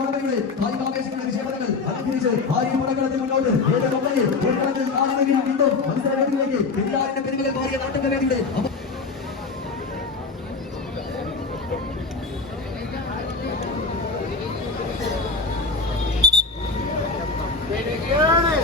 വടംവലിയുടെ കായികാവേശങ്ങളുടെ നിക്ഷേപങ്ങൾ അലങ്കരിച്ച് ആര്യ പടകളത്തിൽ മുന്നോട്ട്. ഏത് കമ്പനി പോർക്കളത്തിൽ കാലിനെങ്കിലും വീണ്ടും മത്സരവേദിയിലേക്ക് എല്ലാവരുടെ പെരുമകൾ മാറിയ നാട്ടകവേദിയുടെ യുവതാര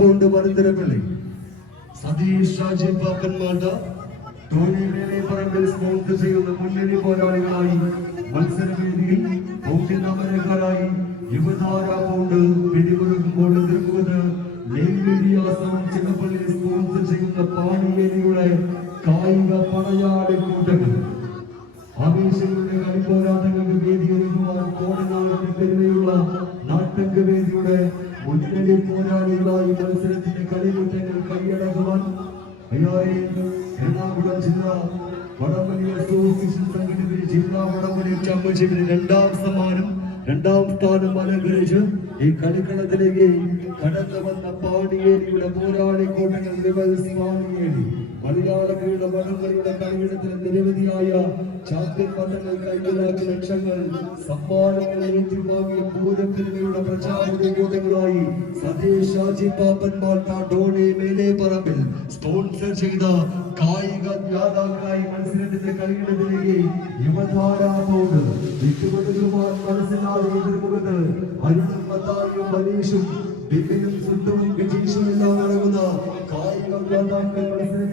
ബോണ്ട് മരുന്തരപ്പള്ളി സതീഷ് രാജൻ പാപ്പന്മാണ്ട ടോണി വേലപ്പറമ്പിൽ സ്പോൺസർ ചെയ്യുന്ന മുന്നണി പോരാളികളായി മത്സരവേദിയിൽ ബൗദ്ധ്യനാമനക്കാരായി യുവതാര ബോണ്ട് പിടികൊടുക്കുമ്പോൾ എതിർക്കുന്നത് സൗണ്ട് സ്പോൺസർ ചെയ്യുന്ന പാണിവേദിയുടെ കായിക പടയാളി കൂട്ടങ്ങൾ. ആവേശങ്ങളുടെ കളിപ്പോരാട്ടങ്ങൾക്ക് വേദിയൊരുക്കുവാൻ കോടനാടിന്റെ പെരുമയുള്ള വേദിയുടെ മുന്നണി പോരാളികളായി മത്സരത്തിന്റെ കളിമുറ്റങ്ങൾ കൈയടക്കുവാൻ എറണാകുളം ജില്ലാ വടംവലി അസോസിയേഷൻ സംഘടിപ്പിച്ച ജില്ലാ വടംവലി ചാമ്പ്യൻഷിപ്പിന് രണ്ടാം സമ്മാനം രണ്ടാം സ്ഥാനം അലങ്കരിച്ച് ഈ കളിക്കളത്തിലേക്ക് കടന്നു വന്ന പാടിയേരിയുടെ പോരാളി കോട്ടങ്ങൾ റിവൽസ് പാണിയേരി മലയാളങ്ങളുടെ വനങ്ങളുടെ കളിയിടത്തിന് നിരവധിയായ ചാമ്പ്യൻ പട്ടങ്ങൾ കൈക്കലാക്കി ലക്ഷങ്ങൾ സമ്മാനങ്ങൾ ഏറ്റുവാങ്ങിയ പൂരപ്പെരുമയുടെ പ്രചാരണ കൂട്ടങ്ങളായി സതീഷ് ഷാജി പാപ്പൻ മാട്ട ഡോണി സ്പോൺസർ ചെയ്ത കായിക ജ്ഞാതാക്കളായി മത്സരത്തിന്റെ കളിയിടത്തിലേക്ക് യുവധാരാമോട് വിട്ടുകൊടുക്കുവാൻ മനസ്സിലാതെ എതിർമുഖത്ത് അരുണും മത്തായും മനീഷും ബിബിനും സുദ്ധവും വിജീഷും എല്ലാം അടങ്ങുന്ന കായിക ജ്ഞാതാക്കൾ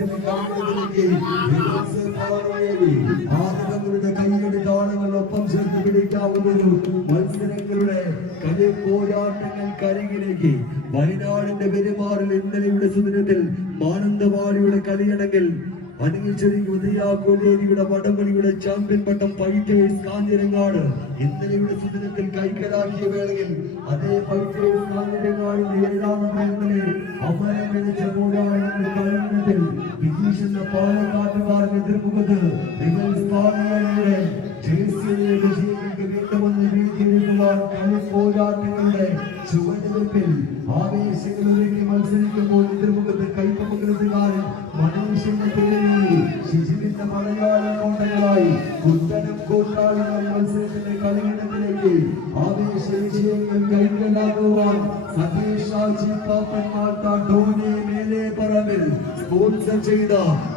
മത്സരത്തിന്റെ കളിയിടത്തിലേക്ക് വിമർശ പാറയേറി ആദരങ്ങളുടെ കൈയടി താളങ്ങൾ ഒപ്പം ചേർത്ത് പിടിക്കാവുന്നൊരു മത്സരങ്ങളുടെ കലി പോരാട്ടങ്ങൾ കരികിലേക്ക് വയനാടിന്റെ പെരുമാറിൽ ഇന്നലെയുടെ സുദിനത്തിൽ മാനന്തവാടിയുടെ കളിയടങ്കിൽ അണിയിച്ചൊരുങ്ങിയ വടംവലിയുടെ ചാമ്പ്യൻ പട്ടം ഫൈറ്റേഴ്സ് കാഞ്ഞിരങ്ങാട്. ഇന്നലെയുടെ സുദിനത്തിൽ കൈക്കലാക്കിയ വേളയിൽ അതേ ഫൈറ്റേഴ്സ് കാഞ്ഞിരങ്ങാടിന്റെ ഏഴാമത്തെ ഇന്നലെ അമരം വിളിച്ച പോരാളികളുടെ കളിയിടത്തിൽ വിജീഷ് പാലക്കാട്ടുകാരൻ എതിർമുഖത്ത് റിവൽസ് പാണിയാളിയുടെ ജേഴ്സിയിലെ വിജയങ്ങൾക്ക് വീണ്ടുമെന്ന് വീതിയെടുക്കുവാൻ കളി പോരാട്ടങ്ങളുടെ ചുവടുവെപ്പിൽ കളിയിടത്തിലേക്ക് ആവേശ വിജയങ്ങൾ കൈക്കലാക്കുവാൻ സതീഷ് ഷാജി പാപ്പന്മാർത്ത ടോണി മേലെ പറമ്പിൽ സ്പോൺസർ ചെയ്ത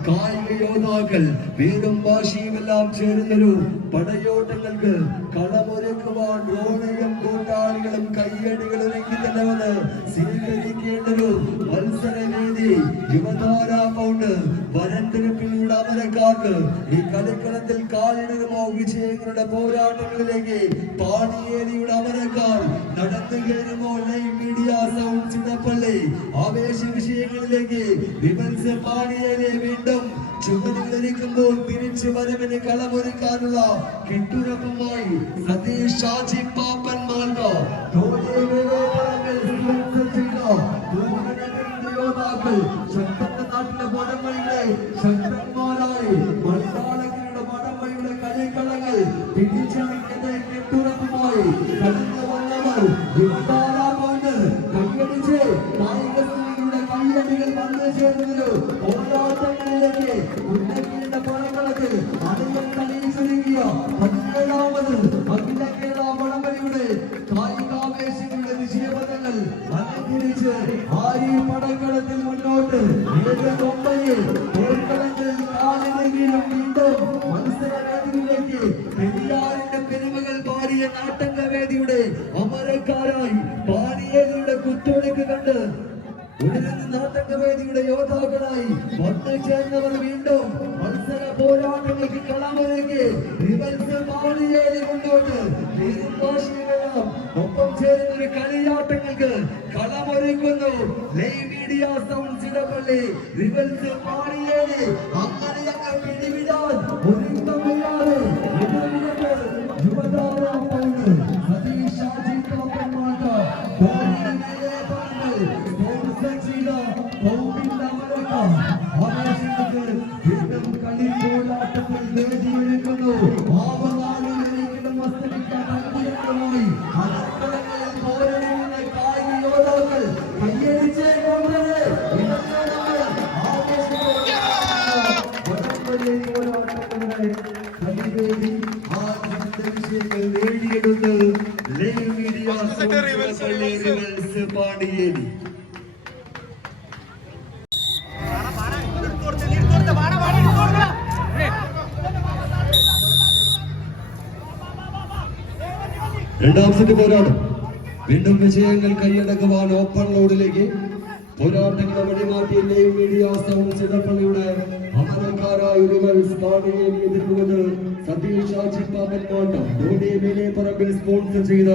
കായിക യോദ്ധാക്കൾ വീടും വാശിയുമെല്ലാം ചേർന്നൊരു പടയോട്ടങ്ങൾക്ക് കളമൊരുക്കുവാൻ റോണയും കൂട്ടാളികളും കയ്യടികളും ഒരുക്കി തന്നെ വന്ന് സ്വീകരിക്കേണ്ടൊരു മത്സരവേദി യുവതാര ഫൗണ്ട് വരന്തിരപ്പിലൂടെ അമരക്കാർക്ക് ഈ കളിക്കളത്തിൽ കാലിടുമോ വിജയങ്ങളുടെ പോരാട്ടങ്ങളിലേക്ക് പാണിയേരിയുടെ അമരക്കാർ നടന്നു കയറുമോ ലൈവ് മീഡിയ സൗണ്ട് ചിന്നപ്പള്ളി ആവേശ വിഷയങ്ങളിലേക്ക് വിമൻസ വീണ്ടും ചുമതലയിരിക്കുമ്പോൾ തിരിച്ചു വരവിന് കളമൊരുക്കാനുള്ള കെട്ടുറപ്പുമായി സതീഷ് ഷാജി പാപ്പൻ വടംവലിയുടെ ശക്തന്മാരായി മലയാളങ്ങളുടെ മടമ്മയുടെ കളിക്കളങ്ങൾ പിടിച്ചണിക്കുന്ന കെട്ടുറപ്പുമായി. കടന്നു വന്നവർ യുവതാരാകൊണ്ട് കൈയടിച്ച് സ്ത്രീകളുടെ കൈയടികൾ വന്നു ചേർന്നൊരു പോരാട്ടങ്ങളിലേക്ക് ഉന്നതിയുടെ പടകളത്തിൽ അണികൾ തെളിയിച്ചൊരുങ്ങിയ പതിനേഴാമത് മത്സരവേദിയിലേക്ക് പെരിയാറിന്റെ പെരുമകൾ പാടിയ നാട്ടങ്കവേദിയുടെ അമരക്കാരായി പാണിയേലിയുടെ കുത്തൊഴുക്ക് കണ്ട് ഉടനെ നാട്ടകവേദിയുടെ യോദ്ധാക്കളായി വന്നു ചേർന്നവർ വീണ്ടും മത്സര പോരാട്ടങ്ങൾക്ക് കളമൊരുക്കി മുന്നോട്ട് ഭാഷകളെല്ലാം ഒപ്പം ചേരുന്ന ഒരു കളിയാട്ടങ്ങൾക്ക് കളമൊരുക്കുന്നു. Live media sounds Edappally rivals പാടിയേടി അങ്ങനെ നേടിയെടുത്ത് ലൈവ് മീഡിയ പാടിയേരി രണ്ടാം സെറ്റ് പോരാടും. വീണ്ടും വിജയങ്ങൾ കൈയടക്കുവാൻ ഓപ്പൺ ലോഡിലേക്ക്. പോരാട്ടങ്ങളെ വഴിമാറ്റി മീഡിയ മീഡിയ സൗണ്ട്സ് ഇടപ്പള്ളിയുടെ അമരക്കാരായ റിവൽസ് പാടിയെ എതിർക്കുന്നത് സതീഷ് ഷാജി പാപ്പൻ മാട്ടം മേലെ പറമ്പിൽ സ്പോൺസർ ചെയ്ത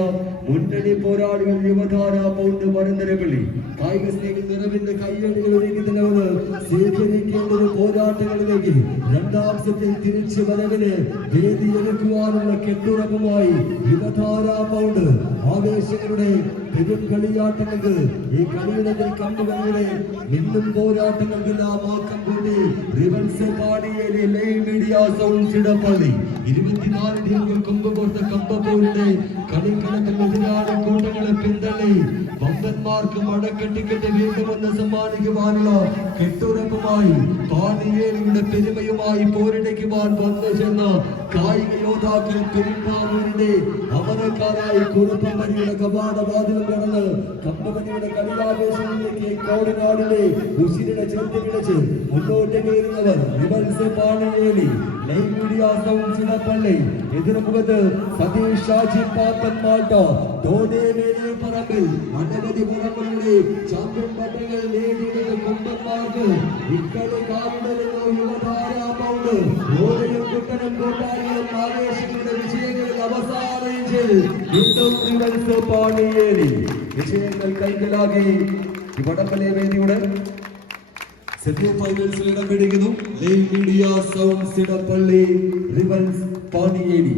മുന്നണി പോരാളികൾ യുവധാര പൗണ്ട് മരുന്നരപ്പള്ളി കായിക സ്നേഹി നിറവിന്റെ കയ്യടികളിലേക്ക് തന്നെ സ്വീകരിക്കേണ്ടത് പോരാട്ടങ്ങളിലേക്ക്. രണ്ടാം സെറ്റിൽ തിരിച്ചു വരവിന് വേദിയൊരുക്കുവാനുള്ള കെട്ടുറപ്പുമായി യുവധാര പൗണ്ട് ആവേശങ്ങളുടെ പെരും ഈ കളിയുടെ കമ്പുകളുടെ ഇന്നും പോരാട്ടങ്ങൾക്കെല്ലാം ആക്കം കൂട്ടി റിവൻസ് പാടിയേരി ലൈവ് മീഡിയ സൗണ്ട്സ് ഇടപ്പള്ളി ഇരുപത്തിനാല് ടീമുകൾ കൊമ്പ് കോർത്ത കമ്പപ്പോരുടെ കളിക്കളത്തിൽ എതിരാളി കൂട്ടങ്ങളെ പിന്തള്ളി. വമ്പന്മാർക്ക് മടക്കെട്ടിക്കെട്ട് വീണ്ടും ഒന്ന് സമ്മാനിക്കുവാനുള്ള കെട്ടുറപ്പുമായി പാടിയേരിയുടെ പെരുമയുമായി പോരടിക്കുവാൻ വന്നു ചെന്ന കായിക യോദ്ധാക്കൾ പെരുമ്പാവൂരിന്റെ അമരക്കാരായി കുറുപ്പമ്മനിയുടെ കപാടവാതിലും കടന്ന് കമ്പമണിയുടെ കടലാവേശങ്ങളിലേക്ക് കോടിനാടിന്റെ ഉസിരിടെ ചേർത്ത് വിളിച്ച് മുന്നോട്ട് കയറുന്നവർ rivals Paniyeli live media sound ചിലപ്പള്ളി എതിർമുഖത്ത് സതീഷ് ഷാജി പാത്തൻ മാൾട്ട പറമ്പിൽ അനവധി പുറങ്ങളുടെ ചാമ്പ്യൻ പട്ടങ്ങൾ നേടിയത് കുമ്പന്മാർക്ക് ഇക്കളി കാവിടരുന്നു യുവതാര പൗണ്ട്. ഓരയും കുട്ടനും കൂട്ടാളികളും ആവേശങ്ങളുടെ വിജയങ്ങളിൽ അവസാനിച്ച് വീണ്ടും റിവൽസ് പാണിയേലി വിജയങ്ങൾ കൈക്കലാക്കി. ഈ വടപ്പള്ളി വേദിയുടെ സെമി ഫൈനൽസിൽ ഇടം പിടിക്കുന്നു. Live media sounds Edappally rivals Paniyeli.